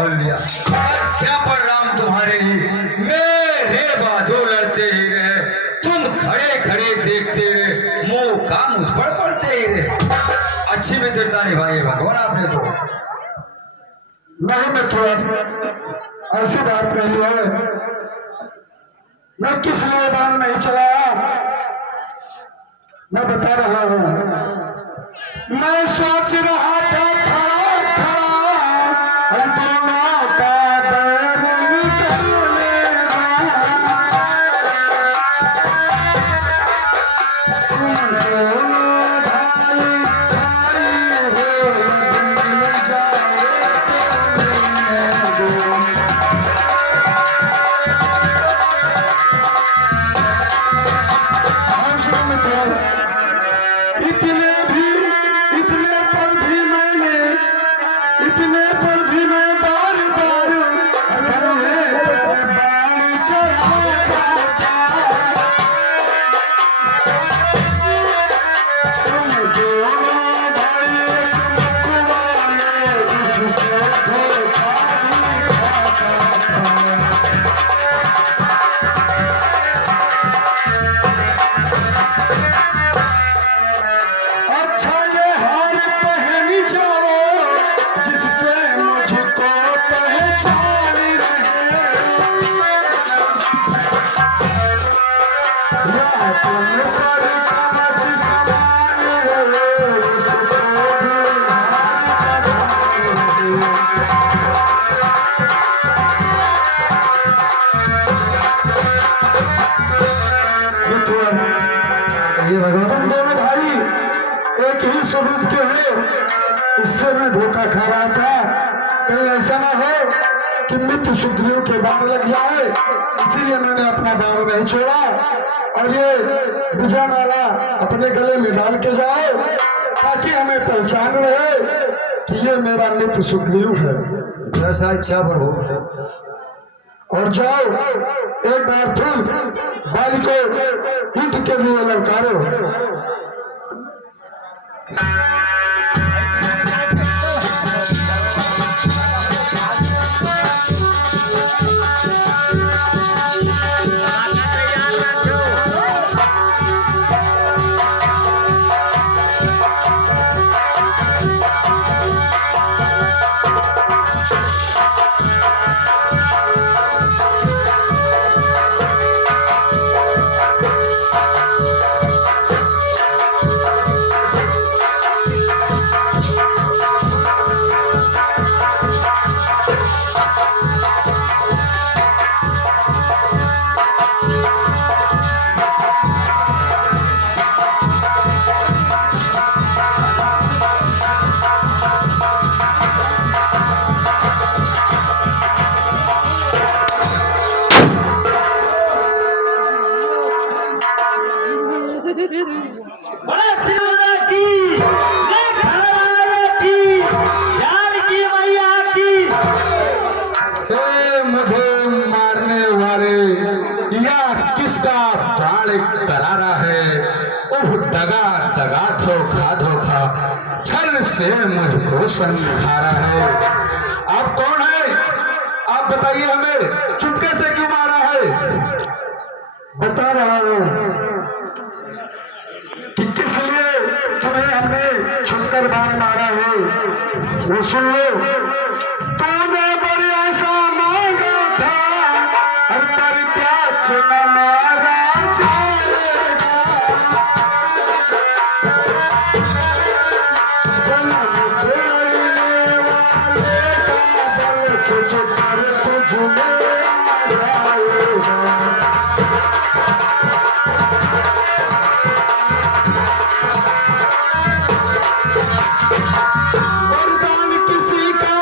बोल दिया। क्या परिणाम तुम्हारे लिए, मेरे बाजू लड़ते ही रहे, तुम खड़े खड़े देखते रहे, मुंह का मुझ पर पड़ते ही रहे। अच्छी विचरता निभाई भगवान आपने तो। नहीं मित्र, ऐसी बात नहीं है। मैं किस लिए बाण नहीं चलाया, मैं बता रहा हूं। मैं सोच रहा था खड़ा खड़ा हम दोनों का बैर निकलेगा। तुम दोनों भाई भाई हो, मिल जाए इतने पर भी मैं बार बार घर में बाण चढ़ाता तुम दोनों भाई कुवाले इससे धोखा अच्छा ये हार पहनी जाओ जिससे मुझको पहचान रहे। या तुम पर कवच समान हो, उसको भी हार ये भगवान तुम दोनों भाई एक ही स्वरूप के हो, इससे मैं धोखा खा रहा था। कहीं ऐसा ना हो कि मित्र सुग्रीव के बाण लग जाए, इसीलिए मैंने अपना बाण नहीं छोड़ा और ये विजय माला अपने गले में डाल के जाओ, ताकि हमें पहचान रहे कि ये मेरा मित्र सुग्रीव है। जैसा इच्छा पर हो। और जाओ एक बार फिर बाली को युद्ध के लिए ललकारो। बड़ा सिमरना की, जय घरवाले की, जानकी मैया की। से मुझे मारने वाले या किसका प्राण करारा है, उह दगा दगा धोखा धोखा छल से मुझको संहारा है। आप कौन है, आप बताइए हमें, चुपके से क्यों मारा है? बता रहा हूँ कि किस लिए तुम्हें हमने छुपकर बाण मारा है, वो सुन लो। तूने बड़ी ऐसा मांगा था और परित्याग न मारा जाएगा। जन्म देने वाले का बल कुछ पर तुझ में आएगा। वरदान किसी का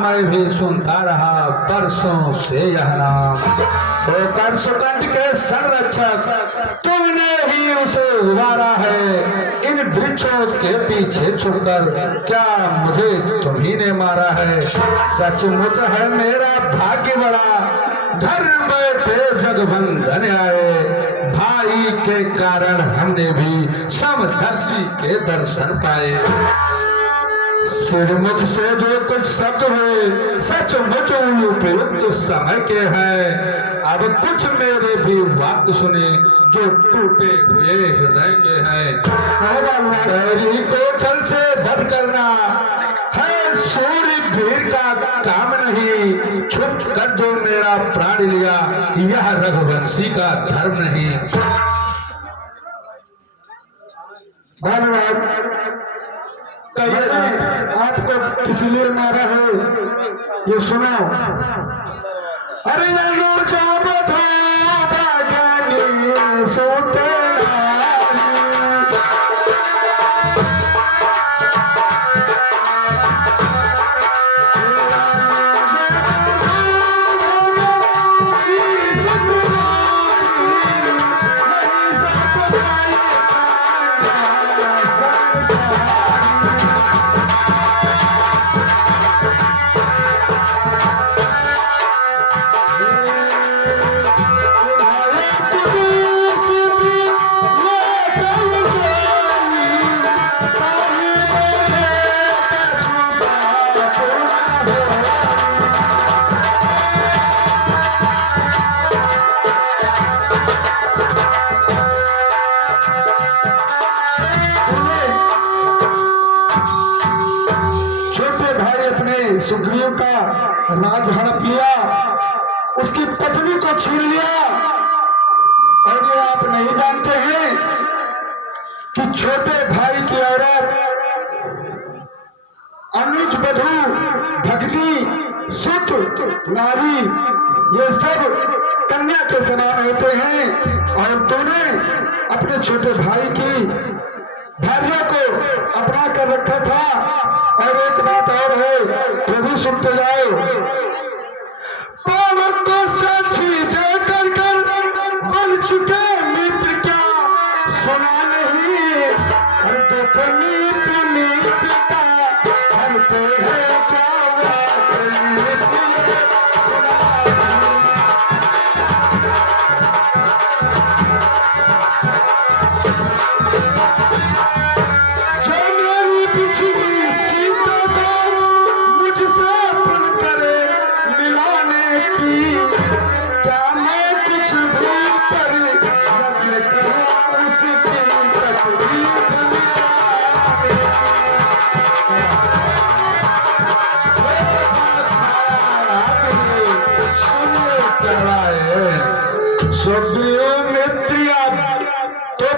मैं भी सुनता रहा बरसों से यह नाम। होकर सुकंठ के संरक्षक तुमने ही उसे उबारा है। इन वृक्षों के पीछे छुपकर क्या मुझे तुम्ही ने मारा है। सचमुच है मेरा भाग्य बड़ा, घर बैठे जगबंधन आए। भाई के कारण हमने भी समदर्शी के दर्शन पाए। सिरमुख से जो कुछ शब्द हुए सचमुच उपयुक्त समय के हैं। अब कुछ मेरे भी वाक्य सुने जो टूटे हुए हृदय के हैं। बैरी को छल से वध करना है सूर्य वीर का काम नहीं। छुप कर जो मेरा प्राण लिया यह रघुवंशी का धर्म नहीं। आपको किस लिए मारा है ये सुनाओ। अरे सोते सुग्रीव का राज हड़प लिया, उसकी पत्नी को छीन लिया। और ये आप नहीं जानते हैं कि छोटे भाई की औरत अनुज बधू भगनी सुत नारी ये सब कन्या के समान होते हैं। और तूने अपने छोटे भाई की भार्या को अपना कर रखा था। और एक बात और है, वो भी सुनते जाओ। पावक को साक्षी दे कर बन चुके मित्र क्या सुना नहीं। हर तो मित्र मित्र का हर तो है क्या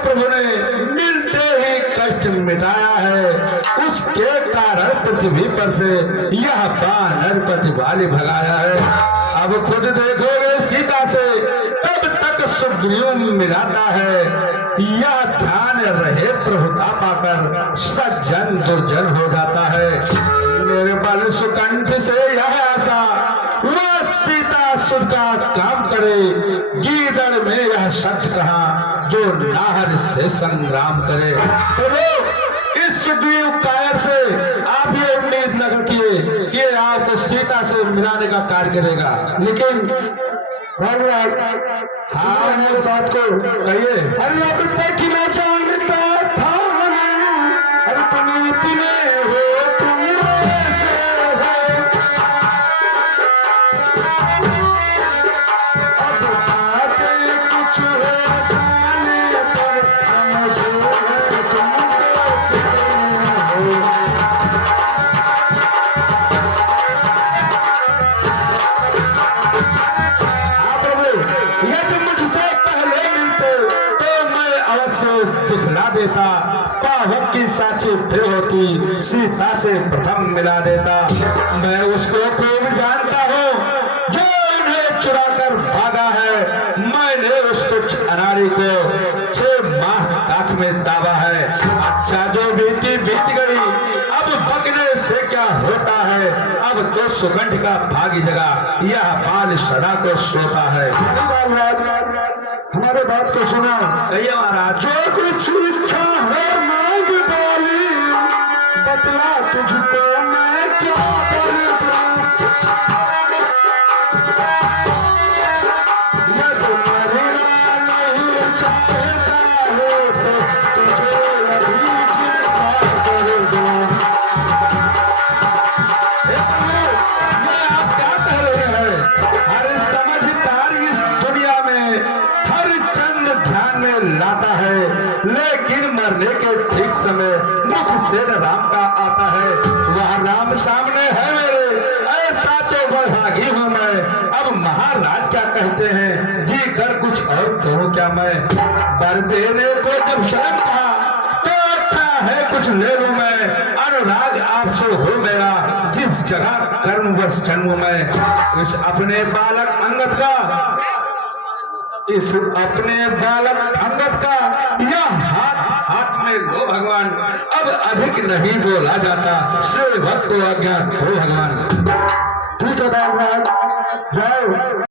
प्रभु ने मिलते ही कष्ट मिटाया है। उसके कारण पृथ्वी पर से यह बानर प्रतिभाली भगाया है। अब खुद देखोगे सीता से तब तक सुग्रीव मिलाता है। यह ध्यान रहे प्रभुता पाकर सज्जन दुर्जन हो जाता है। निर्बल सुकंठ से यह आशा वह सीता सुर का काम करे। गीदड़ में यह सच कहा जो नाहर से संग्राम करे। तो इस सुग्रीव कायर से आप ये उम्मीद न रखिए कि आपको सीता से मिलाने का कार्य करेगा। लेकिन हाँ बात को कहिए। अरे अब तक मैं जानता था अरे तुम में हो दिखला देता। पावक की साक्षी फिर होती सीता से प्रथम मिला देता। मैं उसको खूब जानता हूँ जो उन्हें चुरा कर भागा है। मैंने उस तुच्छ अनाड़ी को 6 माह काख में दावा है। अच्छा जो बीती बीत गई अब बकने से क्या होता है। अब तो सुगंध का भाग्य जगा, यह बाल सदा को सोता है। हमारे बात को सुनो। कहिए महाराज। जो कुछ इच्छा है मांग बोली, बतला तुझको मैं क्या करूं। मैं तो मरना नहीं चाहता हूं, तो तुझे अभी जिंदा कर दूं। मैं आप क्या कह रहे हैं? अरे समझदार इस दुनिया में हर चंद ध्यान में लाता है, लेकिन मरने के ठीक समय मुख से न राम का आता है। वह राम सामने है मेरे, ऐसा तो बड़भागी हूँ मैं। अब महाराज क्या कहते हैं, जी कर कुछ और करूँ क्या मैं। बर देने को जब शर्म कहा तो अच्छा है कुछ ले लूं मैं। अनुराग आपसे हो मेरा, जिस जगह कर्म बस जन्म में। इस अपने बालक अंगद का यह हाथ में लो भगवान। अब अधिक नहीं बोला जाता, श्री भक्त को आज्ञा दो भगवान। ठीक है बाबा, जाओ।